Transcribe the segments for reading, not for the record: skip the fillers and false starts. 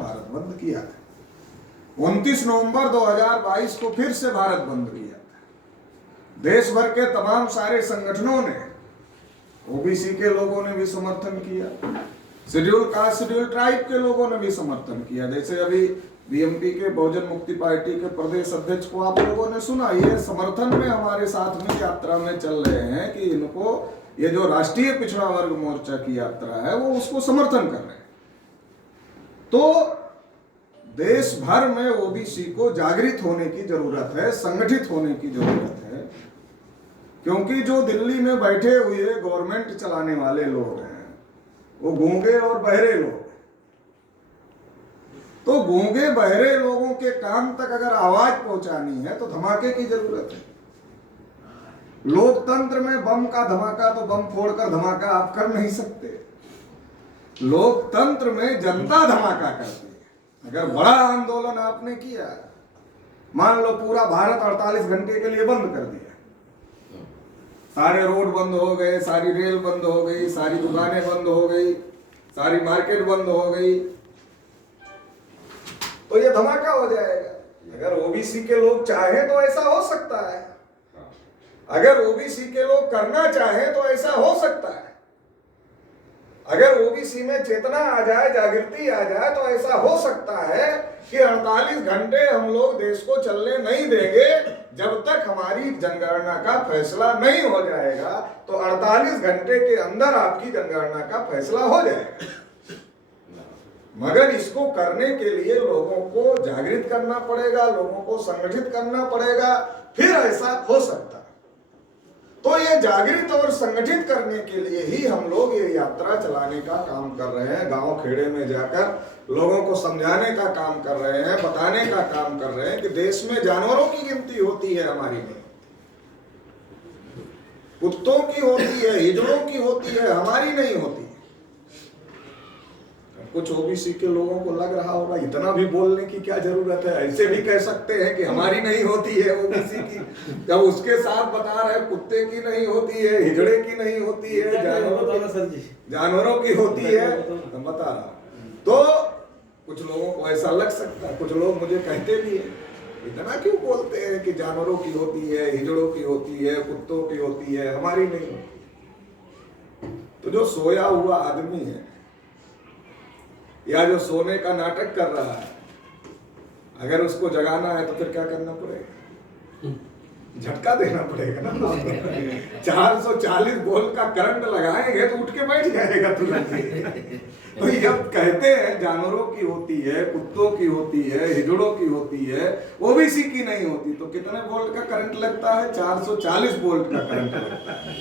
भारत बंद किया था। 29 नवंबर 2022 को फिर से भारत बंद किया था। देश भर के तमाम सारे संगठनों ने, ओबीसी के लोगों ने भी समर्थन किया, शेड्यूल कास्ट शेड्यूल ट्राइब के लोगों ने भी समर्थन किया। जैसे अभी बीएमपी के बहुजन मुक्ति पार्टी के प्रदेश अध्यक्ष को आप लोगों ने सुना, ये समर्थन में हमारे साथ में यात्रा में चल रहे हैं कि इनको ये जो राष्ट्रीय पिछड़ा वर्ग मोर्चा की यात्रा है वो उसको समर्थन कर रहे हैं। तो देश भर में ओबीसी को जागृत होने की जरूरत है, संगठित होने की जरूरत है, क्योंकि जो दिल्ली में बैठे हुए गवर्नमेंट चलाने वाले लोग हैं वो गूंगे और बहरे लोग। तो गूंगे बहरे लोगों के कान तक अगर आवाज पहुंचानी है तो धमाके की जरूरत है। लोकतंत्र में बम का धमाका तो बम फोड़कर धमाका आप कर नहीं सकते। लोकतंत्र में जनता धमाका करती है। अगर बड़ा आंदोलन आपने किया, मान लो पूरा भारत 48 घंटे के लिए बंद कर दिया, सारे रोड बंद हो गए, सारी रेल बंद हो गई, सारी दुकानें बंद हो गई, सारी मार्केट बंद हो गई, तो ये धमाका हो जाएगा। अगर ओबीसी के लोग चाहे तो ऐसा हो सकता है, अगर ओबीसी के लोग करना चाहे तो ऐसा हो सकता है, अगर ओबीसी में चेतना आ जाए, जागृति आ जाए तो ऐसा हो सकता है कि 48 घंटे हम लोग देश को चलने नहीं देंगे जब तक हमारी जनगणना का फैसला नहीं हो जाएगा। तो 48 घंटे के अंदर आपकी जनगणना का फैसला हो जाएगा। मगर इसको करने के लिए लोगों को जागृत करना पड़ेगा, लोगों को संगठित करना पड़ेगा, फिर ऐसा हो सकता है। तो ये जागृत और संगठित करने के लिए ही हम लोग ये यात्रा चलाने का काम कर रहे हैं। गांव खेड़े में जाकर लोगों को समझाने का काम कर रहे हैं, बताने का काम कर रहे हैं कि देश में जानवरों की गिनती होती है, हमारी नहीं, कुत्तों की होती है, हिजड़ों की होती है, हमारी नहीं होती। कुछ ओबीसी के लोगों को लग रहा होगा इतना भी बोलने की क्या जरूरत है, ऐसे भी कह सकते हैं कि हमारी नहीं होती है ओबीसी की, जब उसके साथ बता रहे कुत्ते की नहीं होती है, हिजड़े की नहीं होती है, जानवरों की होती है, तो बता रहा। तो कुछ लोगों को ऐसा लग सकता है, कुछ लोग मुझे कहते भी हैं इतना क्यों बोलते हैं कि जानवरों की होती है, हिजड़ों की होती है, कुत्तों की होती है, हमारी नहीं होती। तो जो सोया हुआ आदमी है या जो सोने का नाटक कर रहा है, अगर उसको जगाना है तो फिर क्या करना पड़ेगा? झटका देना पड़ेगा ना। 440 वोल्ट का करंट लगाएंगे तो उठ के बैठ जाएगा तुरंत। तो जब कहते हैं जानवरों की होती है, कुत्तों की होती है, हिजड़ों की होती है, ओबीसी की नहीं होती, तो कितने वोल्ट का करंट लगता है? 440 वोल्ट का करंट लगता है।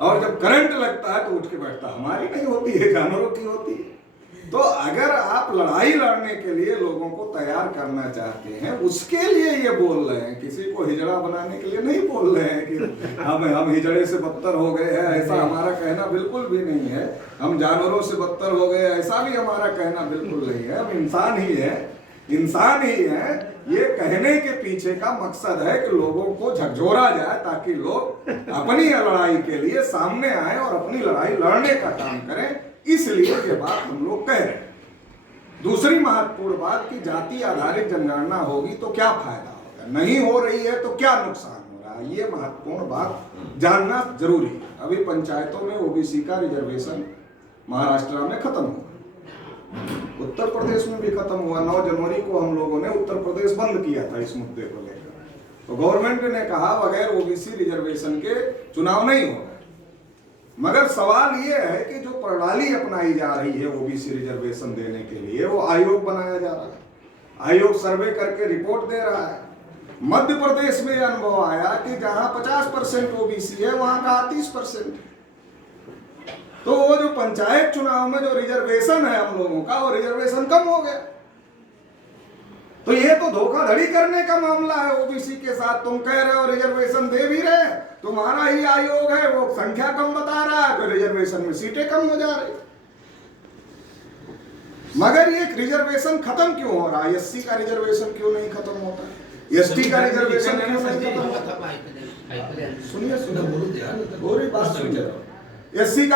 और जब करंट लगता है तो उठ के बैठता है, हमारी नहीं होती है, जानवरों की होती है। तो अगर आप लड़ाई लड़ने के लिए लोगों को तैयार करना चाहते हैं, उसके लिए ये बोल रहे हैं, किसी को हिजड़ा बनाने के लिए नहीं बोल रहे हैं कि हम हिजड़े से बदतर हो गए हैं, ऐसा हमारा कहना बिल्कुल भी नहीं है। हम जानवरों से बदतर हो गए, ऐसा भी हमारा कहना बिल्कुल नहीं है। हम इंसान ही है, इंसान ही है। ये कहने के पीछे का मकसद है कि लोगों को झकझोरा जाए ताकि लोग अपनी लड़ाई के लिए सामने आए और अपनी लड़ाई लड़ने का काम करें, इसलिए ये बात हम लोग कह रहे हैं। दूसरी महत्वपूर्ण बात कि जाति आधारित जनगणना होगी तो क्या फायदा होगा, नहीं हो रही है तो क्या नुकसान हो रहा है, ये महत्वपूर्ण बात जानना जरूरी है। अभी पंचायतों में ओबीसी का रिजर्वेशन महाराष्ट्र में खत्म हुआ, उत्तर प्रदेश में भी खत्म हुआ। 9 जनवरी को हम लोगों ने उत्तर प्रदेश बंद किया था इस मुद्दे को लेकर। तो गवर्नमेंट ने कहा बगैर ओबीसी रिजर्वेशन के चुनाव नहीं होगा। मगर सवाल यह है कि जो प्रणाली अपनाई जा रही है ओबीसी रिजर्वेशन देने के लिए, वो आयोग बनाया जा रहा है, आयोग सर्वे करके रिपोर्ट दे रहा है। मध्य प्रदेश में अनुभव आया कि जहां 50% ओबीसी है वहां का 30%। तो वो जो पंचायत चुनाव में जो रिजर्वेशन है हम लोगों का, वो रिजर्वेशन कम हो गया। तो ये तो धोखाधड़ी करने का मामला है ओबीसी के साथ। तुम कह रहे हो रिजर्वेशन दे भी रहे, तुम्हारा ही आयोग है वो संख्या कम बता रहा है, तो रिजर्वेशन में सीटें कम हो जा रही। मगर ये रिजर्वेशन खत्म क्यों हो रहा है? एससी का रिजर्वेशन क्यों नहीं खत्म होता? एसटी का रिजर्वेशन क्यों नहीं खत्म होता? सुनिए पूरी बात सुनिए। एससी का